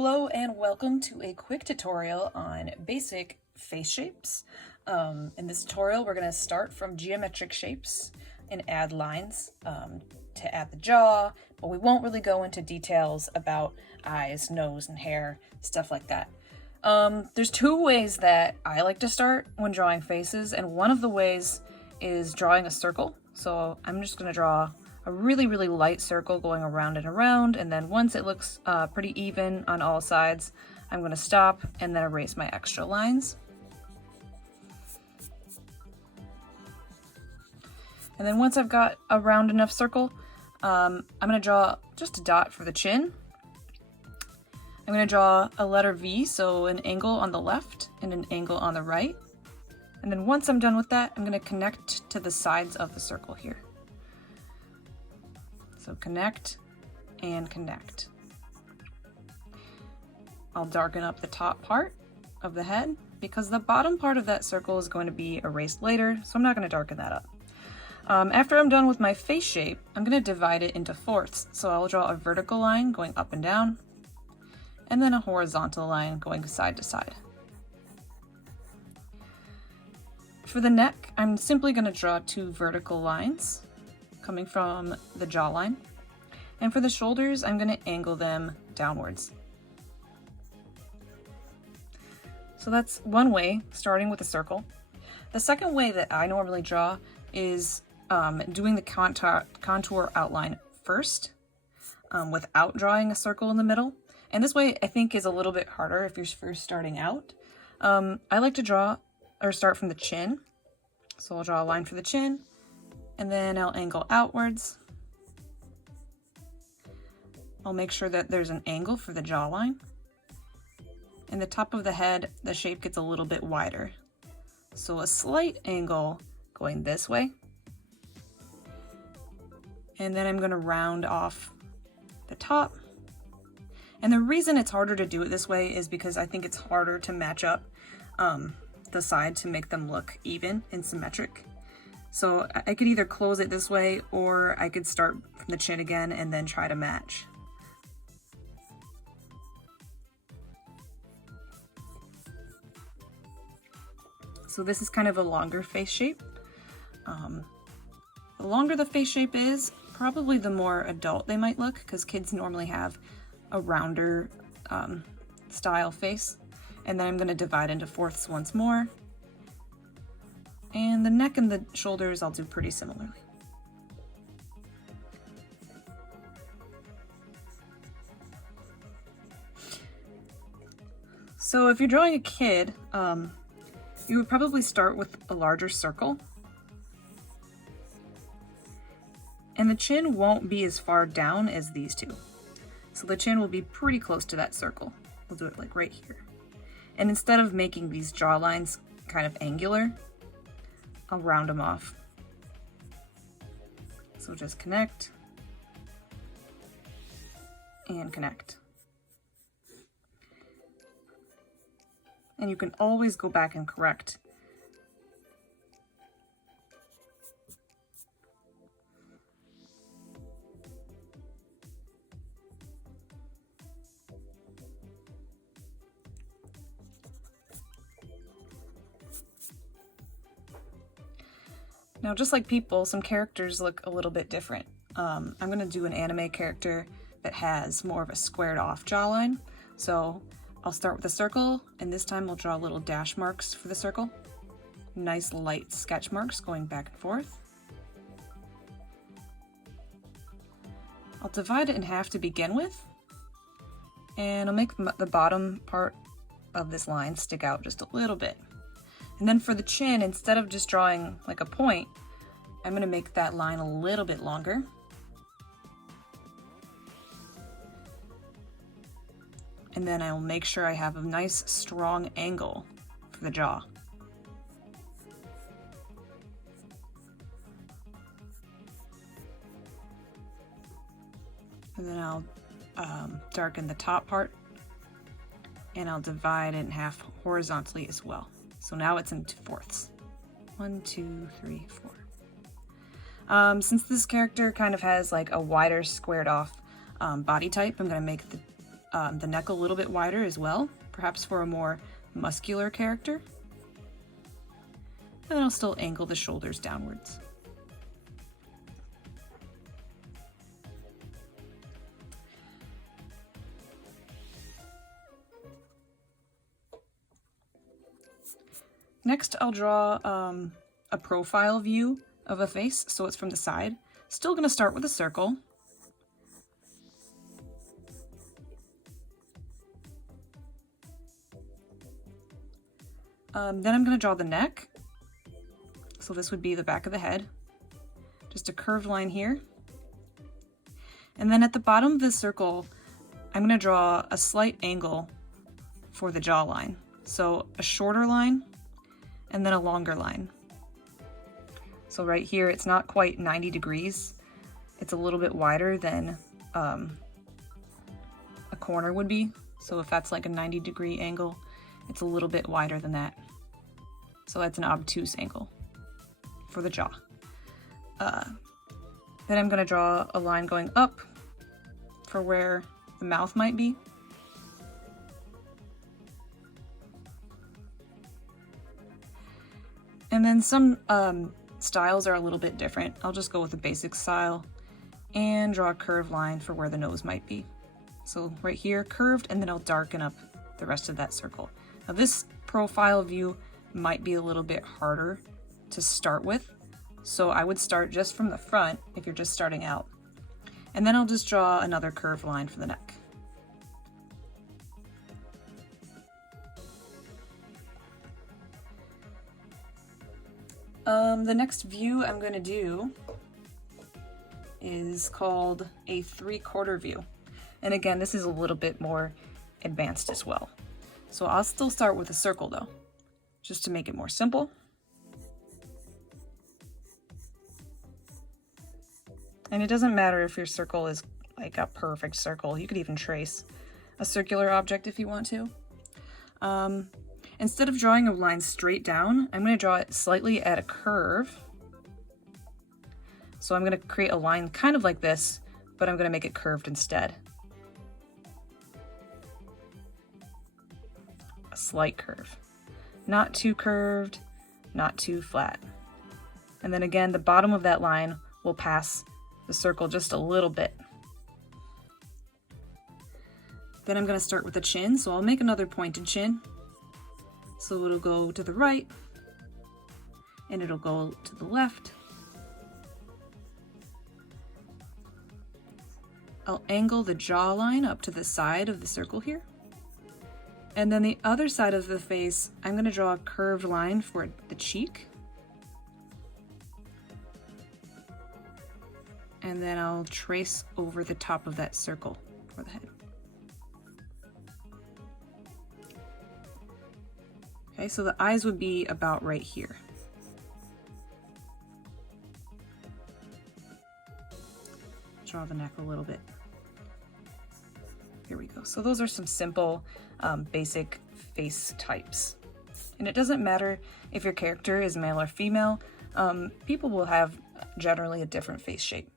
Hello and welcome to a quick tutorial on basic face shapes. In this tutorial we're going to start from geometric shapes and add lines to add the jaw, but we won't really go into details about eyes, nose, and hair, stuff like that. There's two ways that I like to start when drawing faces, and one of the ways is drawing a circle. So I'm just going to draw a really light circle going around and around, and then once it looks pretty even on all sides, I'm going to stop and then erase my extra lines. And then once I've got a round enough circle, I'm going to draw just a dot for the chin. I'm going to draw a letter V, so an angle on the left and an angle on the right. And then once I'm done with that, I'm going to connect to the sides of the circle here. So connect and connect. I'll darken up the top part of the head because the bottom part of that circle is going to be erased later, so I'm not going to darken that up. After I'm done with my face shape, I'm going to divide it into fourths. So I'll draw a vertical line going up and down, and then a horizontal line going side to side. For the neck, I'm simply going to draw two vertical lines coming from the jawline. And for the shoulders, I'm going to angle them downwards. So that's one way, starting with a circle. The second way that I normally draw is doing the contour outline first, without drawing a circle in the middle. And this way I think is a little bit harder if you're first starting out. I like to start from the chin. So I'll draw a line for the chin, and then I'll angle outwards. I'll make sure that there's an angle for the jawline. In the top of the head, the shape gets a little bit wider. So a slight angle going this way. And then I'm going to round off the top. And the reason it's harder to do it this way is because I think it's harder to match up the side to make them look even and symmetric. So I could either close it this way, or I could start from the chin again and then try to match. So this is kind of a longer face shape. The longer the face shape is, probably the more adult they might look, because kids normally have a rounder style face. And then I'm going to divide into fourths once more. And the neck and the shoulders I'll do pretty similarly. So if you're drawing a kid, you would probably start with a larger circle. And the chin won't be as far down as these two. So the chin will be pretty close to that circle. We'll do it like right here. And instead of making these jaw lines kind of angular, I'll round them off. So just connect and connect. And you can always go back and correct. Now, just like people, some characters look a little bit different. I'm going to do an anime character that has more of a squared off jawline. So I'll start with a circle, and this time I'll draw little dash marks for the circle. Nice light sketch marks going back and forth. I'll divide it in half to begin with, and I'll make the bottom part of this line stick out just a little bit. And then for the chin, instead of just drawing like a point, I'm going to make that line a little bit longer. And then I'll make sure I have a nice strong angle for the jaw. And then I'll darken the top part, and I'll divide it in half horizontally as well. So now it's into fourths. 1, 2, 3, 4. Since this character kind of has like a wider squared off body type, I'm going to make the neck a little bit wider as well, perhaps for a more muscular character. And then I'll still angle the shoulders downwards. Next, I'll draw a profile view of a face, so it's from the side. Still gonna start with a circle. Then I'm gonna draw the neck. So this would be the back of the head. Just a curved line here. And then at the bottom of this circle, I'm gonna draw a slight angle for the jawline. So a shorter line and then a longer line. So right here, it's not quite 90 degrees. It's a little bit wider than a corner would be. So if that's like a 90-degree angle, it's a little bit wider than that. So that's an obtuse angle for the jaw. Then I'm gonna draw a line going up for where the mouth might be. And then some styles are a little bit different. I'll just go with the basic style and draw a curved line for where the nose might be. So right here, curved, and then I'll darken up the rest of that circle. Now this profile view might be a little bit harder to start with, so I would start just from the front if you're just starting out. And then I'll just draw another curved line for the neck. The next view I'm going to do is called a 3/4 view. And again, this is a little bit more advanced as well. So I'll still start with a circle though, just to make it more simple. And it doesn't matter if your circle is like a perfect circle. You could even trace a circular object if you want to. Instead of drawing a line straight down, I'm going to draw it slightly at a curve. So I'm going to create a line kind of like this, but I'm going to make it curved instead. A slight curve. Not too curved, not too flat. And then again, the bottom of that line will pass the circle just a little bit. Then I'm going to start with the chin, so I'll make another pointed chin. So it'll go to the right, and it'll go to the left. I'll angle the jawline up to the side of the circle here. And then the other side of the face, I'm going to draw a curved line for the cheek. And then I'll trace over the top of that circle for the head. Okay, so the eyes would be about right here. Draw the neck a little bit. Here we go. So those are some simple, basic face types. And it doesn't matter if your character is male or female. People will have generally a different face shape.